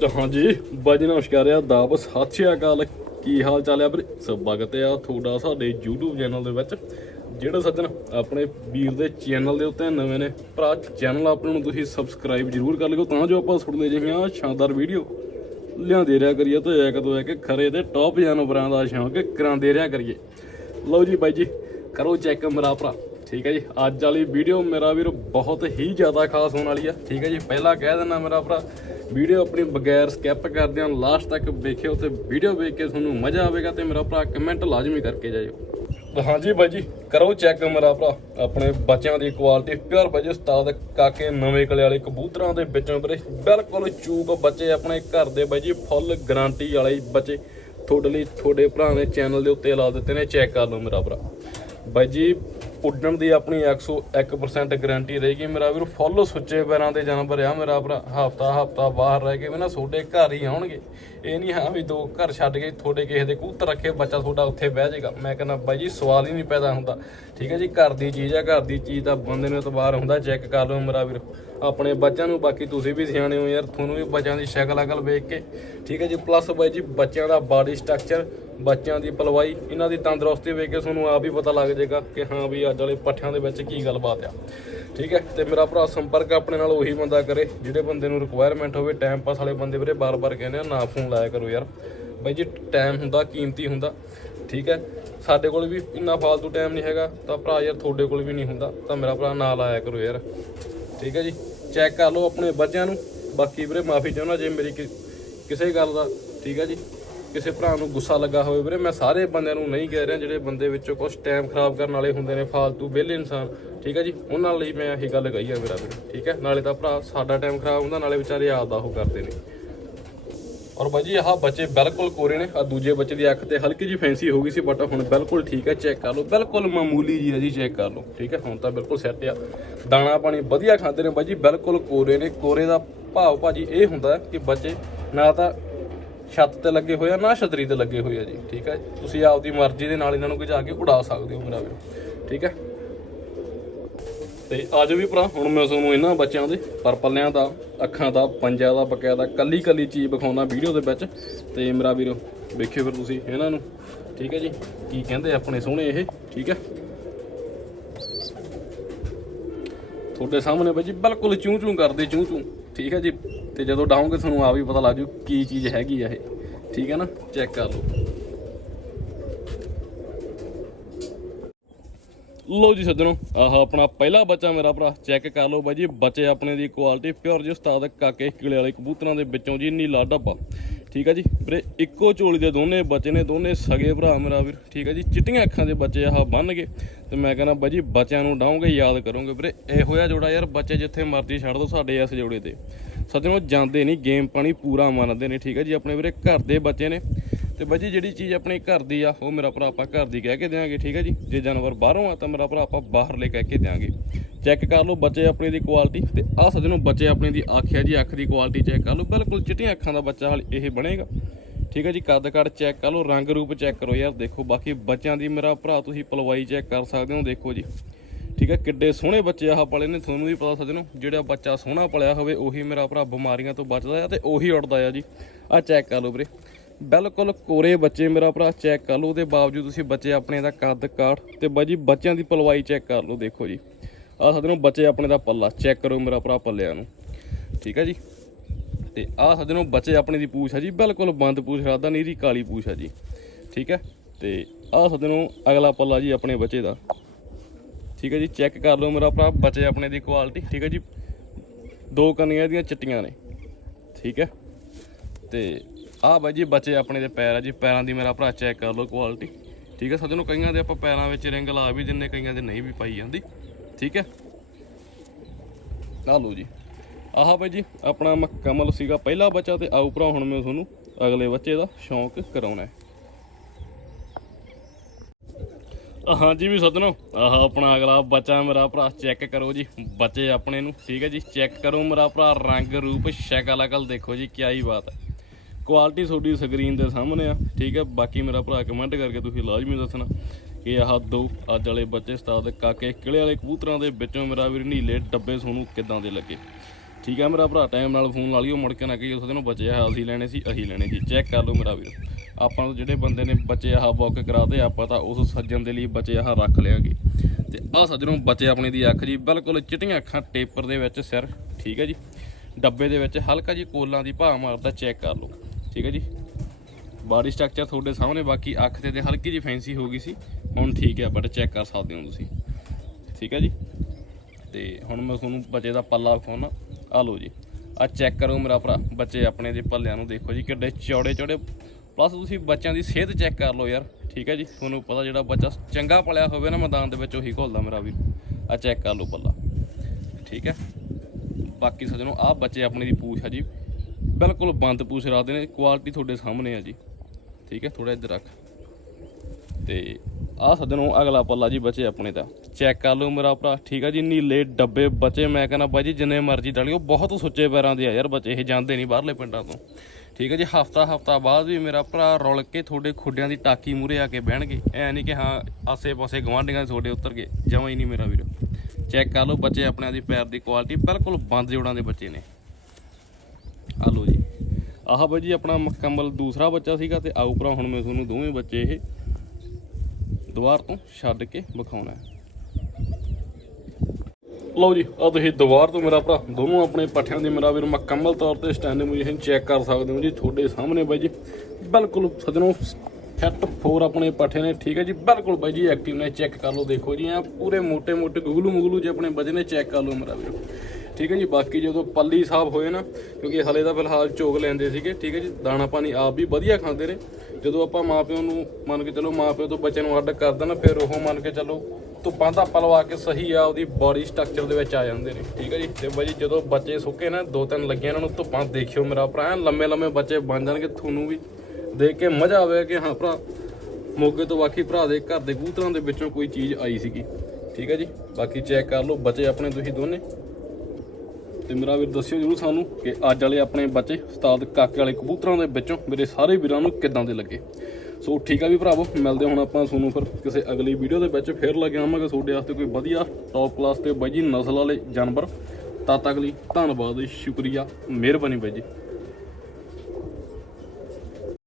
ਤਾਂ ਹਾਂਜੀ ਬਾਜੀ ਨਮਸਕਾਰ ਆ ਦਾਬ ਸਤਿ ਸ਼੍ਰੀ ਅਕਾਲ। ਕੀ ਹਾਲ ਚਾਲ ਆ ਵੀਰੇ? ਸਵਾਗਤ ਆ ਤੁਹਾਡਾ ਸਾਡੇ YouTube ਚੈਨਲ ਦੇ ਵਿੱਚ, ਜਿਹੜੇ ਸੱਜਣ ਆਪਣੇ ਵੀਰ ਦੇ ਚੈਨਲ ਦੇ ਉੱਤੇ ਨਵੇਂ ਨੇ। ਭਰਾ ਚੈਨਲ ਆਪਣੇ ਨੂੰ ਤੁਸੀਂ ਸਬਸਕ੍ਰਾਈਬ ਜਰੂਰ ਕਰ ਲਿਓ, ਤਾਂ ਜੋ ਆਪਾਂ ਤੁਹਾਡੇ ਜਿਹੀਆਂ ਸ਼ਾਨਦਾਰ ਵੀਡੀਓ ਲਿਆਂਦੇ ਰਿਹਾ ਕਰੀਏ ਤੇ ਇੱਕ ਤੋਂ ਇੱਕ ਖਰੇ ਤੇ ਟੌਪ ਜਾਨਵਰਾਂ ਦਾ ਸ਼ੌਂਕ ਕਰਾਉਂਦੇ ਰਿਹਾ ਕਰੀਏ। ਲਓ ਜੀ ਬਾਈ ਜੀ, ਕਰੋ ਚੈੱਕ ਮੇਰਾ ਭਰਾ। ਠੀਕ ਹੈ ਜੀ। ਅੱਜ ਵਾਲੀ ਵੀਡੀਓ ਮੇਰਾ ਵੀਰ ਬਹੁਤ ਹੀ ਜ਼ਿਆਦਾ ਖਾਸ ਹੋਣ ਵਾਲੀ ਆ। ਠੀਕ ਹੈ ਜੀ। ਪਹਿਲਾਂ ਕਹਿ ਦਿੰਦਾ ਮੇਰਾ ਭਰਾ ਵੀਡੀਓ ਆਪਣੀ ਬਗੈਰ ਸਕਿਪ ਕਰਦੇ ਹਾਂ ਲਾਸਟ ਤੱਕ ਵੇਖਿਓ ਤੇ ਵੀਡੀਓ ਵੇਖ ਕੇ ਤੁਹਾਨੂੰ ਮਜ਼ਾ ਆਵੇਗਾ ਤੇ ਮੇਰਾ ਭਰਾ ਕਮੈਂਟ ਲਾਜ਼ਮੀ ਕਰਕੇ ਜਾਇਓ। ਹਾਂਜੀ ਬਾਈ ਜੀ, ਕਰੋ ਚੈੱਕ ਮੇਰਾ ਭਰਾ, ਆਪਣੇ ਬੱਚਿਆਂ ਦੀ ਕੁਆਲਿਟੀ ਪਿਓਰ ਬਾਈ ਜੀ। ਉਸਤਾਦ ਕਾਕੇ ਨਵੇਂ ਕਲੇ ਵਾਲੇ ਕਬੂਤਰਾਂ ਦੇ ਵਿੱਚੋਂ ਵੀਰੇ, ਬਿਲਕੁਲ ਚੂਕ ਬੱਚੇ ਆਪਣੇ ਘਰ ਦੇ ਬਾਈ ਜੀ ਫੁੱਲ ਗਾਰੰਟੀ ਵਾਲੇ ਬੱਚੇ। ਤੁਹਾਡੇ ਲਈ, ਤੁਹਾਡੇ ਭਰਾ ਨੇ ਚੈਨਲ ਦੇ ਉੱਤੇ ਲਾ ਦਿੱਤੇ ਨੇ ਚੈੱਕ ਕਰ ਲਓ ਮੇਰਾ ਭਰਾ। ਬਾਈ ਜੀ ਉੱਡਣ ਦੀ ਆਪਣੀ 101% ਗਾਰੰਟੀ ਰਹੇਗੀ। ਮੇਰਾ ਵੀਰ, ਫੁੱਲ ਸੁੱਚੇ ਪੈਰਾਂ ਦੇ ਜਾਨਵਰ ਆ। ਮੇਰਾ ਭਰਾ ਹਫਤਾ ਹਫਤਾ ਬਾਹਰ ਰਹਿ ਕੇ ਵੀ ਨਾ ਤੁਹਾਡੇ ਘਰ ਹੀ ਆਉਣਗੇ। ਇਹ ਨਹੀਂ ਹਾਂ ਵੀ ਦੋ ਘਰ ਛੱਡ ਕੇ ਤੁਹਾਡੇ ਕਿਸੇ ਦੇ ਕੂਤਰ ਰੱਖੇ, ਬੱਚਾ ਤੁਹਾਡਾ ਉੱਥੇ ਬਹਿ ਜਾਏਗਾ। ਮੈਂ ਕਹਿੰਦਾ, ਬਾਈ ਜੀ, ਸਵਾਲ ਹੀ ਨਹੀਂ ਪੈਦਾ ਹੁੰਦਾ। ਠੀਕ ਹੈ ਜੀ, ਘਰ ਦੀ ਚੀਜ਼ ਆ, ਘਰ ਦੀ ਚੀਜ਼ ਦਾ ਬੰਦੇ ਨੂੰ ਇਤਬਾਰ ਹੁੰਦਾ। ਚੈੱਕ ਕਰ ਲਓ ਮੇਰਾ ਵੀਰ। ਆਪਣੇ ਬੱਚਿਆਂ ਨੂੰ, ਬਾਕੀ ਤੁਸੀਂ ਵੀ ਸਿਆਣੇ ਹੋ ਯਾਰ, ਤੁਹਾਨੂੰ ਵੀ ਬੱਚਿਆਂ ਦੀ ਸ਼ਕਲ ਅਕਲ ਵੇਖ ਕੇ, ਠੀਕ ਹੈ ਜੀ? ਪਲੱਸ ਬਾਈ ਜੀ, ਬੱਚਿਆਂ ਦਾ ਬਾਡੀ ਸਟਰਕਚਰ ਬੱਚਿਆਂ ਦੀ ਪਲਵਾਈ, ਇਹਨਾਂ ਦੀ ਤੰਦਰੁਸਤੀ ਵੇਖ ਕੇ ਤੁਹਾਨੂੰ ਆਪ ਹੀ ਪਤਾ ਲੱਗ ਜਾਏਗਾ ਕਿ ਹਾਂ ਵੀ ਅੱਜ ਵਾਲੇ ਪੱਠਿਆਂ ਦੇ ਵਿੱਚ ਕੀ ਗੱਲਬਾਤ ਆ। ਠੀਕ ਹੈ? ਤੇ ਮੇਰਾ ਭਰਾ ਸੰਪਰਕ ਆਪਣੇ ਨਾਲ ਉਹੀ ਬੰਦਾ ਕਰੇ, ਜਿਹੜੇ ਬੰਦੇ ਨੂੰ ਰਿਕੁਆਇਰਮੈਂਟ ਹੋਵੇ ਟਾਈਮ ਪਾਸ ਵਾਲੇ ਬੰਦੇ ਵੀਰੇ ਬਾਰ-ਬਾਰ ਕਹਿੰਦੇ ਆ, ਨਾ ਫੋਨ ਲਾਇਆ ਕਰੋ ਯਾਰ। ਬਾਈ ਜੀ ਟਾਈਮ ਹੁੰਦਾ, ਕੀਮਤੀ ਹੁੰਦਾ, ਠੀਕ ਹੈ? ਸਾਡੇ ਕੋਲ ਵੀ ਇੰਨਾ ਫਾਲਤੂ ਟਾਈਮ ਨਹੀਂ ਹੈਗਾ, ਤਾਂ ਭਰਾ ਯਾਰ ਤੁਹਾਡੇ ਕੋਲ ਵੀ ਨਹੀਂ ਹੁੰਦਾ, ਤਾਂ ਮੇਰਾ ਭਰਾ ਨਾਲ ਆਇਆ ਕਰੋ ਯਾਰ। ਠੀਕ ਹੈ ਜੀ। ਚੈੱਕ ਕਰ ਲਓ ਆਪਣੇ ਬੱਚਿਆਂ ਨੂੰ। ਬਾਕੀ ਵੀਰੇ ਮਾਫੀ ਚਾਹੁੰਦਾ ਜੇ ਮੇਰੀ ਕਿ- ਕਿਸੇ ਗੱਲ ਦਾ, ਠੀਕ ਹੈ ਜੀ। ਕਿਸੇ ਭਰਾ ਨੂੰ ਗੁੱਸਾ ਲੱਗਾ ਹੋਵੇ ਵੀਰੇ, ਮੈਂ ਸਾਰੇ ਬੰਦਿਆਂ ਨੂੰ ਨਹੀਂ ਕਹਿ ਰਿਹਾ ਜਿਹੜੇ ਬੰਦੇ ਵਿੱਚੋਂ ਕੁਝ ਟਾਈਮ ਖਰਾਬ ਕਰਨ ਵਾਲੇ ਹੁੰਦੇ ਨੇ, ਫਾਲਤੂ ਵਿਹਲੇ ਇਨਸਾਨ, ਠੀਕ ਹੈ ਜੀ। ਉਹਨਾਂ ਲਈ ਮੈਂ ਇਹੀ ਗੱਲ ਕਹੀ ਆ ਮੇਰਾ ਵੀਰੇ, ਠੀਕ ਹੈ। ਨਾਲੇ ਤਾਂ ਭਰਾ ਸਾਡਾ ਟਾਈਮ ਖਰਾਬ ਹੁੰਦਾ, ਨਾਲੇ ਵਿਚਾਰੇ ਆਪ ਦਾ ਉਹ ਕਰਦੇ ਨੇ। ਔਰ ਬਾਜੀ ਆਹ ਬੱਚੇ ਬਿਲਕੁਲ ਕੋਰੇ ਨੇ ਆ ਦੂਜੇ ਬੱਚੇ ਦੀ ਅੱਖ ਤੇ ਹਲਕੀ ਜੀ ਫੈਂਸੀ ਹੋ ਗਈ ਸੀ ਬਟ ਹੁਣ ਬਿਲਕੁਲ ਠੀਕ ਹੈ ਚੈੱਕ ਕਰ ਲਓ, ਬਿਲਕੁਲ ਮਾਮੂਲੀ ਜੀ ਹੈ ਜੀ ਚੈੱਕ ਕਰ ਲਓ, ਠੀਕ ਹੈ, ਹੁਣ ਤਾਂ ਬਿਲਕੁਲ ਸੈੱਟ ਆ। ਦਾਣਾ ਪਾਣੀ ਵਧੀਆ ਖਾਂਦੇ ਨੇ ਬਾਜੀ ਬਿਲਕੁਲ ਕੋਰੇ ਨੇ, ਕੋਰੇ ਦਾ ਭਾਵ ਭਾਜੀ ਇਹ ਹੁੰਦਾ ਕਿ ਬੱਚੇ ਨਾ ਤਾਂ ਛੱਤ ਤੇ ਲੱਗੇ ਹੋਏ ਆ, ਨਾ ਛਤਰੀ ਤੇ ਲੱਗੇ ਹੋਏ ਆ ਜੀ, ਠੀਕ ਹੈ। ਤੁਸੀਂ ਆਪਦੀ ਮਰਜ਼ੀ ਦੇ ਨਾਲ ਇਹਨਾਂ ਨੂੰ ਜਾ ਕੇ ਉਡਾ ਸਕਦੇ ਹੋ ਮੇਰਾ ਵੀਰ ਠੀਕ ਹੈ। ਤੇ ਅੱਜ ਵੀ ਭਰਾ, ਹੁਣ ਮੈਂ ਤੁਹਾਨੂੰ ਇਹਨਾਂ ਬੱਚਿਆਂ ਦੇ ਪਰਪਲਿਆਂ ਦਾ, ਅੱਖਾਂ ਦਾ, ਪੰਜਾਂ ਦਾ, ਬਕਾਇਦਾ ਕੱਲੀ ਕੱਲੀ ਚੀਜ਼ ਵਿਖਾਉਣਾ ਵੀਡੀਓ ਦੇ ਵਿੱਚ। ਤੇ ਮੇਰਾ ਵੀਰੋ, ਵੇਖਿਓ ਫਿਰ ਤੁਸੀਂ ਇਹਨਾਂ ਨੂੰ। ਠੀਕ ਹੈ ਜੀ? ਕੀ ਕਹਿੰਦੇ ਆਪਣੇ ਸੋਹਣੇ ਇਹ? ਠੀਕ ਹੈ? ਤੁਹਾਡੇ ਸਾਹਮਣੇ ਬਾਈ ਜੀ ਬਿਲਕੁਲ ਚੂੰ ਚੂੰ ਕਰਦੇ ਚੂੰ ਚੂੰ ਠੀਕ ਹੈ ਜੀ? ਤੇ ਜਦੋਂ ਡਾਉਂਗੇ ਤੁਹਾਨੂੰ ਆ ਵੀ ਪਤਾ ਲੱਗ ਜੂ ਕੀ ਚੀਜ਼ ਹੈਗੀ ਆ ਇਹ। ਠੀਕ ਹੈ ਨਾ? ਚੈੱਕ ਕਰ ਲਓ। ਲੋ ਜੀ ਸੱਜਣੋ, ਆਹ ਆਪਣਾ ਪਹਿਲਾ ਬੱਚਾ ਮੇਰਾ ਭਰਾ ਚੈੱਕ ਕਰ ਲਓ ਬਾਈ ਜੀ, ਬੱਚੇ ਆਪਣੇ ਦੀ ਕੁਆਲਿਟੀ ਪਿਓਰ ਜੀ ਉਸਤਾਦ ਕਾਕੇ ਕਿਲੇ ਵਾਲੇ ਕਬੂਤਰਾਂ ਦੇ ਵਿੱਚੋਂ ਜੀ, ਨੀਲਾ ਡੱਬਾ। ਠੀਕ ਹੈ ਜੀ? ਵੀਰੇ, ਇੱਕੋ ਝੋਲੀ ਦੇ ਦੋਨੇ ਬੱਚੇ ਨੇ, ਦੋਨੇ ਸਗੇ ਭਰਾ ਮੇਰਾ ਵੀਰ। ਠੀਕ ਹੈ ਜੀ? ਚਿੱਟੀਆਂ ਅੱਖਾਂ ਦੇ ਬੱਚੇ ਆਹ ਬੰਨ ਗਏ। ਤੇ ਮੈਂ ਕਹਿੰਦਾ ਬਾਈ ਜੀ, ਬੱਚਿਆਂ ਨੂੰ ਡਾਉਂਗੇ, ਯਾਦ ਕਰੋਗੇ। ਵੀਰੇ, ਇਹੋ ਜਿਹਾ ਜੋੜਾ ਯਾਰ, ਬੱਚੇ ਜਿੱਥੇ ਮਰਜ਼ੀ ਛੱਡ ਦੋ ਸਾਡੇ ਇਸ ਜੋੜੇ ਤੇ। ਸੱਜਣੋ, ਜਾਂਦੇ ਨਹੀਂ ਗੇਮ ਪਾਣੀ ਪੂਰਾ ਮੰਨਦੇ ਨੇ। ਠੀਕ ਹੈ ਜੀ? ਆਪਣੇ ਵੀਰੇ, ਘਰ ਦੇ ਬੱਚੇ ਨੇ। ਤੇ ਬਾਜੀ ਜਿਹੜੀ ਚੀਜ਼ ਆਪਣੇ ਘਰ ਦੀ ਆ, ਉਹ ਮੇਰਾ ਭਰਾ ਆਪਾਂ ਘਰ ਦੀ ਕਹਿ ਕੇ ਦੇਾਂਗੇ ਠੀਕ ਹੈ ਜੀ? ਜੇ ਜਾਨਵਰ ਬਾਹਰੋਂ ਆ, ਤਾਂ ਮੇਰਾ ਭਰਾ ਆਪਾਂ ਬਾਹਰਲੇ ਕਹਿ ਕੇ ਦੇਾਂਗੇ ਚੈੱਕ ਕਰ ਲਓ, ਬੱਚੇ ਆਪਣੇ ਦੀ ਕੁਆਲਿਟੀ ਤੇ ਆਹ ਸੱਜਣੋ, ਬੱਚੇ ਆਪਣੇ ਦੀ ਆਖਿਆ ਜੀ, ਅੱਖ ਦੀ ਕੁਆਲਿਟੀ ਚੈੱਕ ਕਰ ਲਓ। ਬਿਲਕੁਲ ਚਿੱਟੀਆਂ ਅੱਖਾਂ ਦਾ ਬੱਚਾ ਹਾਲ ਇਹ ਬਣੇਗਾ। ਠੀਕ ਹੈ ਜੀ, ਕੱਦ ਕੱਦ ਚੈੱਕ ਕਰ ਲਓ, ਰੰਗ ਰੂਪ ਚੈੱਕ ਕਰੋ ਯਾਰ, ਦੇਖੋ ਬਾਕੀ ਬੱਚਿਆਂ ਦੀ ਮੇਰਾ ਭਰਾ, ਤੁਸੀਂ ਪਲਵਾਈ ਚੈੱਕ ਕਰ ਸਕਦੇ ਹੋ, ਦੇਖੋ ਜੀ। ਠੀਕ ਹੈ ਕਿੱਡੇ ਸੋਹਣੇ ਬੱਚੇ ਆਹ ਪਲੇ ਨੇ, ਤੁਹਾਨੂੰ ਵੀ ਪਤਾ ਸੱਜਣੋ, ਜਿਹੜਾ ਬੱਚਾ ਸੋਹਣਾ ਪਲਿਆ ਹੋਵੇ, ਉਹੀ ਮੇਰਾ ਭਰਾ ਬਿਮਾਰੀਆਂ ਤੋਂ ਬਚਦਾ ਆ ਤੇ ਉਹੀ ਉੱਡਦਾ ਆ ਜੀ। ਆਹ ਚੈੱਕ ਕਰ ਲਓ ਵੀਰੇ। ਬਿਲਕੁਲ ਕੋਰੇ ਬੱਚੇ ਮੇਰਾ ਭਰਾ ਚੈੱਕ ਕਰ ਲਓ, ਉਹਦੇ ਬਾਵਜੂਦ ਤੁਸੀਂ ਬੱਚੇ ਆਪਣੇ ਦਾ ਕੱਦ ਕਾਠ ਤੇ ਬਾਜੀ ਬੱਚਿਆਂ ਦੀ ਪਲਵਾਈ ਚੈੱਕ ਕਰ ਲਓ, ਦੇਖੋ ਜੀ। ਆਹ ਸੱਜਣੋ, ਬੱਚੇ ਆਪਣੇ ਦਾ ਪੱਲਾ, ਚੈੱਕ ਕਰੋ ਮੇਰਾ ਭਰਾ ਪੱਲਿਆਂ ਨੂੰ। ਠੀਕ ਹੈ ਜੀ? ਤੇ ਆਹ ਸੱਜਣੋ, ਬੱਚੇ ਆਪਣੇ ਦੀ ਪੂਛ ਹੈ ਜੀ, ਬਿਲਕੁਲ ਬੰਦ ਪੂਛ ਰਾਦਾ ਨੀਰੀ ਕਾਲੀ ਪੂਛ ਹੈ ਜੀ। ਠੀਕ ਹੈ? ਤੇ ਆਹ ਸੱਜਣੋ, ਅਗਲਾ ਪੱਲਾ ਜੀ ਆਪਣੇ ਬੱਚੇ ਦਾ। ਠੀਕ ਹੈ ਜੀ? ਚੈੱਕ ਕਰ ਲਓ ਮੇਰਾ ਭਰਾ, ਬੱਚੇ ਆਪਣੇ ਦੀ ਕੁਆਲਿਟੀ। ਠੀਕ ਹੈ ਜੀ? ਦੋ ਕੰਨੀਆਂ ਦੀਆਂ ਚਿੱਟੀਆਂ ਨੇ। ਠੀਕ ਹੈ? ਤੇ ਆਹ ਬਾਈ ਜੀ ਬੱਚੇ ਆਪਣੇ ਦੇ ਪੈਰ ਆ ਜੀ, ਪੈਰਾਂ ਦੀ ਮੇਰਾ ਭਰਾ ਚੈੱਕ ਕਰ ਲਓ ਕੁਆਲਿਟੀ ਠੀਕ ਹੈ ਸੱਜਣੋ, ਕਈਆਂ ਦੇ ਆਪਾਂ ਪੈਰਾਂ ਵਿੱਚ ਰਿੰਗ ਲਾ ਵੀ ਦਿੰਨੇ ਕਈਆਂ ਦੇ ਨਹੀਂ ਵੀ ਪਾਈ ਜਾਂਦੀ। ਠੀਕ ਹੈ ਆ ਲਓ ਜੀ। ਆਹ ਬਾਈ ਜੀ, ਆਪਣਾ ਕਮਲ ਸੀਗਾ ਪਹਿਲਾ ਬੱਚਾ ਤੇ ਆਉ ਭਰਾ ਹੁਣ ਮੈਂ ਤੁਹਾਨੂੰ ਅਗਲੇ ਬੱਚੇ ਦਾ ਸ਼ੌਂਕ ਕਰਾਉਣਾ ਹੈ। ਹਾਂਜੀ ਵੀ ਸੱਜਣੋ, ਆਹ ਆਪਣਾ ਅਗਲਾ ਬੱਚਾ ਮੇਰਾ ਭਰਾ ਚੈੱਕ ਕਰੋ ਜੀ, ਬੱਚੇ ਆਪਣੇ ਨੂੰ। ਠੀਕ ਹੈ ਜੀ ਚੈੱਕ ਕਰੋ ਮੇਰਾ ਭਰਾ, ਰੰਗ ਰੂਪ ਸ਼ਕਲ ਅਕਲ ਦੇਖੋ ਜੀ ਕੀ ਹੀ ਬਾਤ ਹੈ। ਕੁਆਲਿਟੀ ਤੁਹਾਡੀ ਸਕਰੀਨ ਦੇ ਸਾਹਮਣੇ ਆ, ਠੀਕ ਹੈ ਬਾਕੀ ਮੇਰਾ ਭਰਾ ਕਮੈਂਟ ਕਰਕੇ ਤੁਸੀਂ ਲਾਜ਼ਮੀ ਦੱਸਣਾ ਕਿ ਆਹ ਦੋ ਅੱਜ ਵਾਲੇ ਬੱਚੇ ਉਸਤਾਦ ਕਾਕੇ ਕਿਲੇ ਵਾਲੇ ਕਬੂਤਰਾਂ ਦੇ ਵਿੱਚੋਂ ਮੇਰਾ ਵੀਰ ਨੀਲੇ ਡੱਬੇ ਤੁਹਾਨੂੰ ਕਿੱਦਾਂ ਦੇ ਲੱਗੇ? ਠੀਕ ਹੈ ਮੇਰਾ ਭਰਾ ਟਾਈਮ ਨਾਲ ਫੋਨ ਲਾ ਲਿਓ, ਮੁੜ ਕੇ ਨਾ ਕਹੀ ਉਸ ਦਿਨ ਬੱਚੇ ਆ ਅਸੀਂ ਲੈਣੇ ਸੀ, ਅਸੀਂ ਲੈਣੇ ਸੀ। ਚੈੱਕ ਕਰ ਲਓ ਮੇਰਾ ਵੀਰ। ਆਪਾਂ ਨੂੰ ਜਿਹੜੇ ਬੰਦੇ ਨੇ ਬੱਚੇ ਆਹ ਬੁੱਕ ਕਰਾਦੇ ਆਪਾਂ ਤਾਂ ਉਸ ਸੱਜਣ ਦੇ ਲਈ ਬੱਚੇ ਆਹ ਰੱਖ ਲਿਆਗੇ। ਤੇ ਆਹ ਸੱਜਣੋਂ ਬੱਚੇ ਆਪਣੀ ਦੀ ਅੱਖ ਜੀ, ਬਿਲਕੁਲ ਚਿੱਟੀਆਂ ਅੱਖਾਂ ਟੇਪਰ ਦੇ ਵਿੱਚ ਸਿਰ, ਠੀਕ ਹੈ ਜੀ? ਡੱਬੇ ਦੇ ਵਿੱਚ ਹਲਕਾ ਜੀ ਕੋਲਾਂ ਦੀ ਭਾਅ ਮਾਰਦਾ ਚੈੱਕ ਕਰ ਲਓ। ਠੀਕ ਹੈ ਜੀ। ਬਾਡੀ ਸਟਰਕਚਰ ਤੁਹਾਡੇ ਸਾਹਮਣੇ, ਬਾਕੀ ਅੱਖ ਤੇ ਤੇ ਹਲਕੀ ਜਿਹੀ ਫੈਂਸੀ ਹੋ ਗਈ ਸੀ। ਹੁਣ ਠੀਕ ਹੈ ਬਟ ਚੈੱਕ ਕਰ ਸਕਦੇ ਹੋ ਤੁਸੀਂ। ਠੀਕ ਹੈ ਜੀ। ਤੇ ਹੁਣ ਮੈਂ ਤੁਹਾਨੂੰ ਬੱਚੇ ਦਾ ਪੱਲਾ ਵਿਖਾਉਣਾ। ਆ ਲਓ ਜੀ। ਆ ਚੈੱਕ ਕਰੋ ਮੇਰਾ ਭਰਾ, ਬੱਚੇ ਆਪਣੇ ਦੇ ਪੱਲਿਆਂ ਨੂੰ ਦੇਖੋ ਜੀ, ਕਿੱਡੇ ਚੌੜੇ ਚੌੜੇ। ਪਲੱਸ ਤੁਸੀਂ ਬੱਚਿਆਂ ਦੀ ਸਿਹਤ ਚੈੱਕ ਕਰ ਲਓ ਯਾਰ। ਠੀਕ ਹੈ ਜੀ। ਤੁਹਾਨੂੰ ਪਤਾ ਜਿਹੜਾ ਬੱਚਾ ਚੰਗਾ ਪਲਿਆ ਹੋਵੇ ਨਾ, ਮੈਦਾਨ ਦੇ ਵਿੱਚ ਉਹੀ ਘੁਲਦਾ ਮੇਰਾ ਵੀ। ਆ ਚੈੱਕ ਕਰ ਲਓ ਪੱਲਾ। ਠੀਕ ਹੈ। ਬਾਕੀ ਸੱਜਣੋ ਆ ਬੱਚੇ ਆਪਣੀ ਦੀ ਪੂਛ ਆ ਜੀ। ਬਿਲਕੁਲ ਬੰਦ ਪੂਛ ਰੱਖਦੇ ਨੇ ਕੁਆਲਿਟੀ ਤੁਹਾਡੇ ਸਾਹਮਣੇ ਆ ਜੀ। ਠੀਕ ਹੈ ਥੋੜਾ ਇੱਧਰ ਰੱਖ। ਤੇ ਆਹ ਸੱਜਣੋ, ਅਗਲਾ ਪੱਲਾ ਜੀ ਬਚੇ ਆਪਣੇ ਦਾ ਚੈੱਕ ਕਰ ਲਓ ਮੇਰਾ ਭਰਾ, ਠੀਕ ਆ ਜੀ, ਨੀਲੇ ਡੱਬੇ ਬਚੇ, ਮੈਂ ਕਹਿੰਦਾ ਬਾਈ ਜੀ, ਜਿੰਨੇ ਮਰਜ਼ੀ ਡਾਲਿਓ ਬਹੁਤ ਸੁੱਚੇ ਪੈਰਾਂ ਦੇ ਆ ਯਾਰ ਬੱਚੇ, ਇਹ ਜਾਂਦੇ ਨਹੀਂ ਬਾਹਰਲੇ ਪਿੰਡਾਂ ਤੋਂ। ਠੀਕ ਹੈ ਜੀ, ਹਫਤਾ ਹਫਤਾ ਬਾਅਦ ਵੀ ਮੇਰਾ ਭਰਾ ਰੁਲ ਕੇ ਤੁਹਾਡੇ ਖੁੱਡਿਆਂ ਦੀ ਟਾਕੀ ਮੂਰੇ ਆ ਕੇ ਬਹਿਣਗੇ। ਐ ਨਹੀਂ ਕਿ ਹਾਂ, ਆਸੇ-ਪਾਸੇ ਗਵਾਂਢੀਆਂ ਦੇ ਤੁਹਾਡੇ ਉੱਤਰ ਗਏ, ਜਮਾਂ ਹੀ ਨਹੀਂ ਮੇਰਾ ਵੀਰ। ਚੈੱਕ ਕਰ ਲਓ ਬੱਚੇ, ਆਪਣਿਆਂ ਦੀ ਪੈਰ ਦੀ ਕੁਆਲਿਟੀ ਬਿਲਕੁਲ ਬੰਦ ਜੋੜਾਂ ਦੇ ਬੱਚੇ ਨੇ। ਆ ਲੋ ਜੀ। ਆਹ ਬਾਈ ਜੀ ਆਪਣਾ ਮੁਕੰਮਲ ਦੂਸਰਾ ਬੱਚਾ ਸੀਗਾ ਤੇ ਆਉ ਭਰਾ, ਹੁਣ ਮੈਂ ਤੁਹਾਨੂੰ ਦੋਵੇਂ ਬੱਚੇ ਇਹ ਦੁਆਰ ਤੋਂ ਛੱਡ ਕੇ ਵਿਖਾਉਣਾ ਲਓ ਜੀ ਆ ਤੁਸੀਂ ਦੁਆਰ ਤੋਂ ਮੇਰਾ ਭਰਾ ਦੋਨੋਂ ਆਪਣੇ ਪੱਠਿਆਂ ਦੇ ਮੇਰਾ ਵੀਰ ਮੁਕੰਮਲ ਤੌਰ ਤੇ ਸਟੈਂਡਿੰਗ ਪੋਜੀਸ਼ਨ ਚੈੱਕ ਕਰ ਸਕਦੇ ਹੋ ਜੀ, ਤੁਹਾਡੇ ਸਾਹਮਣੇ ਬਾਈ ਜੀ। ਬਿਲਕੁਲ ਸਜਣੋ ਸੈੱਟ ਫੋਰ ਆਪਣੇ ਪੱਠੇ ਨੇ, ਠੀਕ ਹੈ ਜੀ, ਬਿਲਕੁਲ ਬਾਈ ਜੀ ਐਕਟਿਵ ਨੇ ਚੈੱਕ ਕਰ ਲਓ, ਦੇਖੋ ਜੀ ਆ ਪੂਰੇ ਮੋਟੇ ਮੋٹے ਗੁਗਲੂ ਮੁਗਲੂ ਜੇ ਆਪਣੇ ਬੱਚੇ ਨੇ ਚੈੱਕ ਕਰ ਲਓ ਮੇਰਾ ਵੀਰ। ਠੀਕ ਹੈ ਜੀ, ਬਾਕੀ ਜਦੋਂ ਪੱਲੀ ਸਾਫ਼ ਹੋਏ ਨਾ, ਕਿਉਂਕਿ ਹਲੇ ਤਾਂ ਫਿਲਹਾਲ ਚੋਗ ਲੈਂਦੇ ਸੀਗੇ, ਠੀਕ ਹੈ ਜੀ, ਦਾਣਾ ਪਾਣੀ ਆਪ ਵੀ ਵਧੀਆ ਖਾਂਦੇ ਨੇ। ਜਦੋਂ ਆਪਾਂ ਮਾਪਿਆਂ ਨੂੰ ਮੰਨ ਕੇ ਚੱਲੋ, ਮਾਪਿਓ ਤੋਂ ਬੱਚੇ ਨੂੰ ਅੱਡ ਕਰ ਦੇਣਾ, ਫਿਰ ਉਹ ਮੰਨ ਕੇ ਚੱਲੋ, ਧੁੱਪਾਂ ਦਾ ਲਵਾ ਕੇ ਸਹੀ ਆ, ਉਹਦੀ ਬਾਡੀ ਸਟਰਕਚਰ ਦੇ ਵਿੱਚ ਆ ਜਾਂਦੇ ਨੇ, ਠੀਕ ਹੈ ਜੀ। ਤੇ ਬਾਈ ਜੀ, ਜਦੋਂ ਬੱਚੇ ਸੁੱਕੇ ਨਾ, ਦੋ ਤਿੰਨ ਲੱਗੀਆਂ ਇਹਨਾਂ ਨੂੰ ਧੁੱਪਾਂ, ਦੇਖਿਓ ਮੇਰਾ ਭਰਾ ਐਨ ਲੰਮੇ ਲੰਮੇ ਬੱਚੇ ਬਣ ਜਾਣਗੇ ਤੁਹਾਨੂੰ ਵੀ। ਦੇਖ ਕੇ ਮਜ਼ਾ ਆਵੇ ਕਿ ਹਾਂ ਭਰਾ, ਮੋਗੇ ਤੋਂ ਬਾਕੀ ਭਰਾ ਦੇ ਘਰ ਦੇ ਕਬੂਤਰਾਂ ਦੇ ਵਿੱਚੋਂ ਕੋਈ ਚੀਜ਼ ਆਈ ਸੀਗੀ, ਠੀਕ ਹੈ ਜੀ। ਬਾਕੀ ਚੈੱਕ ਕਰ ਲਓ, ਬੱਚੇ ਆਪਣੇ ਤੁਸੀਂ ਦੋਨੇ। ਤੇ ਮੇਰਾ ਵੀਰ ਦੱਸਿਓ ਜਰੂਰ ਸਾਨੂੰ ਕਿ ਅੱਜ ਵਾਲੇ ਆਪਣੇ ਬੱਚੇ ਉਸਤਾਦ ਕਾਕੇ ਵਾਲੇ ਕਬੂਤਰਾਂ ਦੇ ਵਿੱਚੋਂ ਮੇਰੇ ਸਾਰੇ ਵੀਰਾਂ ਨੂੰ ਕਿੱਦਾਂ ਦੇ ਲੱਗੇ। ਸੋ ਠੀਕ ਆ ਵੀ ਭਰਾਵੋ, ਮਿਲਦੇ ਹੁਣ ਆਪਾਂ ਤੁਹਾਨੂੰ ਫਿਰ ਕਿਸੇ ਅਗਲੀ ਵੀਡੀਓ ਦੇ ਵਿੱਚ। ਫੇਰ ਲੈ ਕੇ ਆਵਾਂਗੇ ਤੁਹਾਡੇ ਵਾਸਤੇ ਕੋਈ ਵਧੀਆ ਟੌਪ ਕਲਾਸ ਤੇ ਬਾਈ ਜੀ ਨਸਲ ਵਾਲੇ ਜਾਨਵਰ। ਤਦ ਤੱਕ ਲਈ ਧੰਨਵਾਦ, ਸ਼ੁਕਰੀਆ, ਮਿਹਰਬਾਨੀ ਬਾਈ ਜੀ।